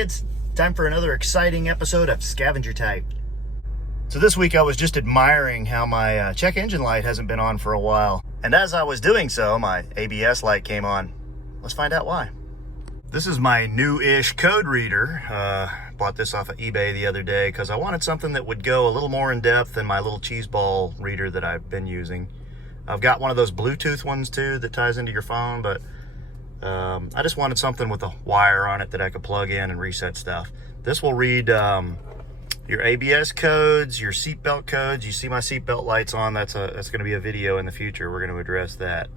kids, time for another exciting episode of Scavenger Type. So this week I was just admiring how my check engine light hasn't been on for a while. And as I was doing so, my ABS light came on. Let's find out why. This is my new-ish code reader. Bought this off of eBay the other day because I wanted something that would go a little more in depth than my little cheese ball reader that I've been using. I've got one of those Bluetooth ones too that ties into your phone, but I just wanted something with a wire on it that I could plug in and reset stuff. This will read your ABS codes, your seatbelt codes. You see my seatbelt lights on. That's going to be a video in the future. We're going to address that.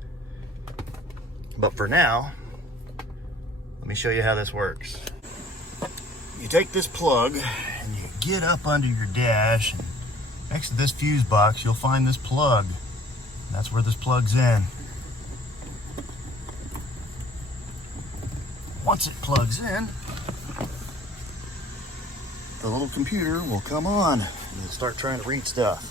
But for now, let me show you how this works. You take this plug and you get up under your dash. And next to this fuse box, you'll find this plug. That's where this plugs in. Once it plugs in, the little computer will come on and it'll start trying to read stuff.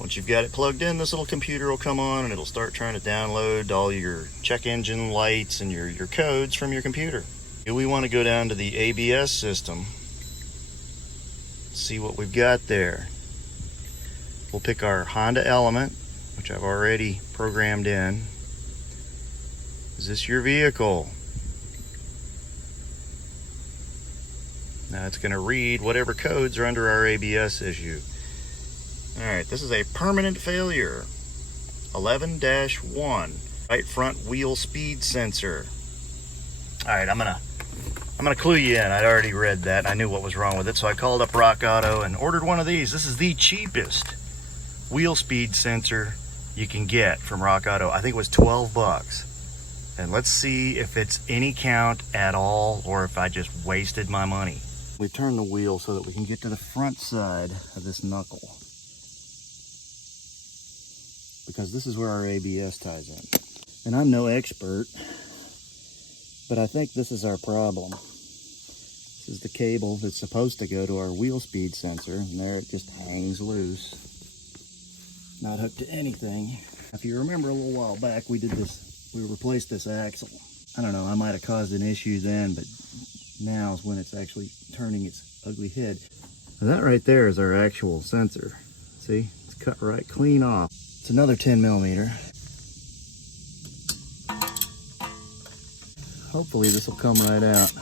Once you've got it plugged in, this little computer will come on and it'll start trying to download all your check engine lights and your codes from your computer. Here we want to go down to the ABS system, see what we've got there. We'll pick our Honda Element, which I've already programmed in. Is this your vehicle? Now it's going to read whatever codes are under our ABS issue. Alright, this is a permanent failure. 11-1. Right front wheel speed sensor. Alright, I'm gonna clue you in. I'd already read that. I knew what was wrong with it, so I called up Rock Auto and ordered one of these. This is the cheapest wheel speed sensor you can get from Rock Auto. I think it was 12 bucks. And let's see if it's any count at all or if I just wasted my money. We turn the wheel so that we can get to the front side of this knuckle, because this is where our ABS ties in. And I'm no expert, but I think this is our problem. This is the cable that's supposed to go to our wheel speed sensor, and there it just hangs loose. Not hooked to anything. If you remember a little while back, we replaced this axle. I don't know, I might have caused an issue then, but now is when it's actually turning its ugly head. Now that right there is our actual sensor. See, it's cut right clean off. It's another 10 millimeter. Hopefully this will come right out.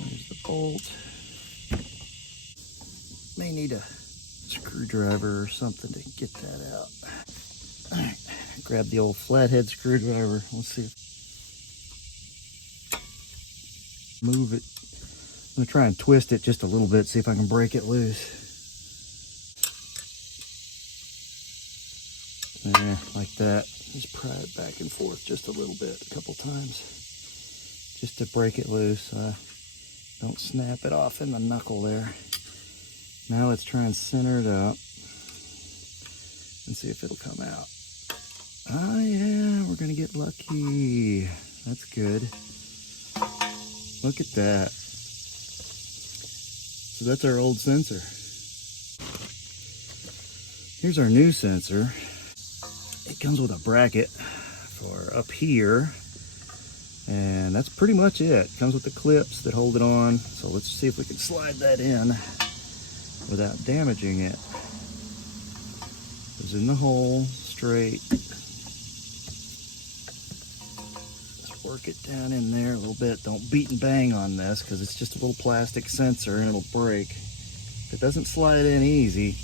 There's the bolt. May need a screwdriver or something to get that out. All right, grab the old flathead screwdriver. Let's see. Move it. I'm gonna try and twist it just a little bit, see if I can break it loose. Yeah, like that. Just pry it back and forth just a little bit, a couple times, just to break it loose. Don't snap it off in the knuckle there. Now let's try and center it up and see if it'll come out. Oh yeah, we're gonna get lucky. That's good. Look at that. So that's our old sensor. Here's our new sensor. It comes with a bracket for up here, and that's pretty much it. It comes with the clips that hold it on. So let's see if we can slide that in without damaging it. Goes in the hole straight. Work it down in there a little bit. Don't beat and bang on this because it's just a little plastic sensor and it'll break. If it doesn't slide in easy,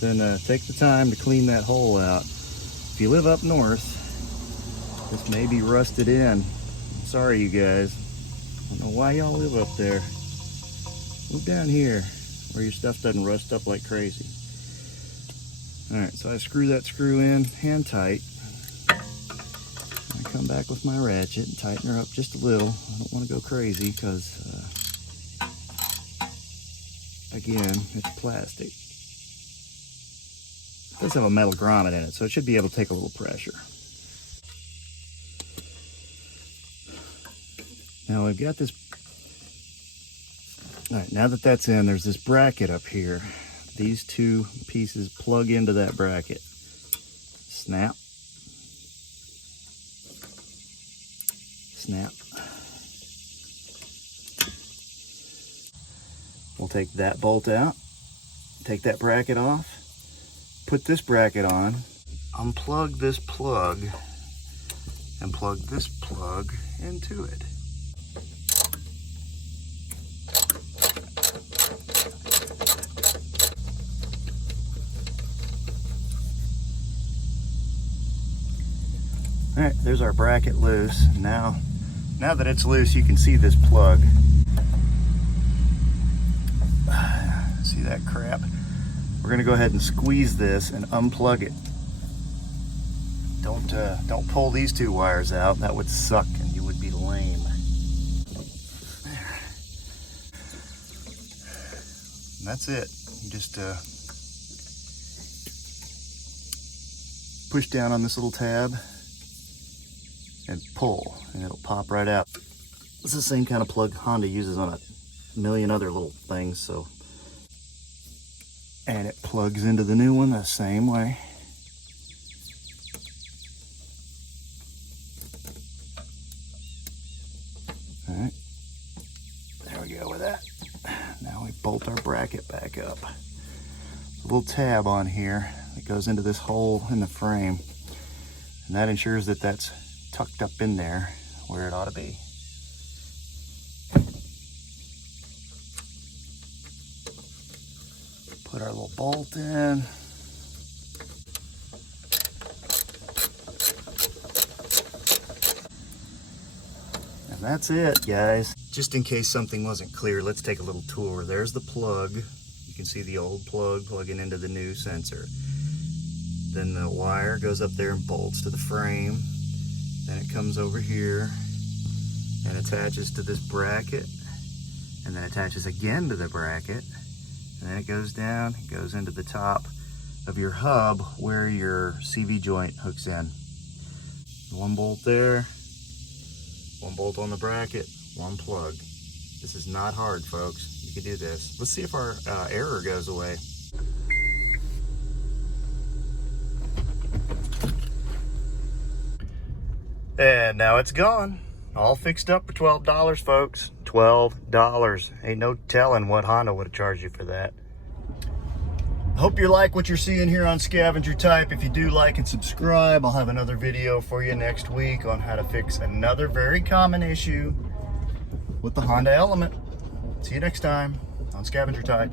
then take the time to clean that hole out. If you live up north, this may be rusted in. I'm sorry, you guys. I don't know why y'all live up there. Move down here where your stuff doesn't rust up like crazy. All right, so I screw that screw in hand tight. I come back with my ratchet and tighten her up just a little. I don't want to go crazy because, again, it's plastic. It does have a metal grommet in it, so it should be able to take a little pressure. Now we've got this. All right, now that that's in, there's this bracket up here. These two pieces plug into that bracket. Snap. Snap. We'll take that bolt out, take that bracket off, put this bracket on, unplug this plug, and plug this plug into it. All right, there's our bracket loose. Now that it's loose, you can see this plug. See that crap? We're gonna go ahead and squeeze this and unplug it. Don't pull these two wires out. That would suck and you would be lame. There. And that's it. You just push down on this little tab and pull, and it'll pop right out. It's the same kind of plug Honda uses on a million other little things, so. And it plugs into the new one the same way. All right, there we go with that. Now we bolt our bracket back up. A little tab on here that goes into this hole in the frame, and that ensures that that's tucked up in there where it ought to be. Put our little bolt in. And that's it, guys. Just in case something wasn't clear, let's take a little tour. There's the plug. You can see the old plug plugging into the new sensor. Then the wire goes up there and bolts to the frame. Then it comes over here and attaches to this bracket, and then attaches again to the bracket, and then it goes down, it goes into the top of your hub where your CV joint hooks in. One bolt there, one bolt on the bracket, one plug. This is not hard, folks. You can do this. Let's see if our error goes away. And now it's gone. All fixed up for $12, folks. $12. Ain't no telling what Honda would have charged you for that. Hope you like what you're seeing here on Scavenger Type. If you do, like and subscribe. I'll have another video for you next week on how to fix another very common issue with the Honda Element. See you next time on Scavenger Type.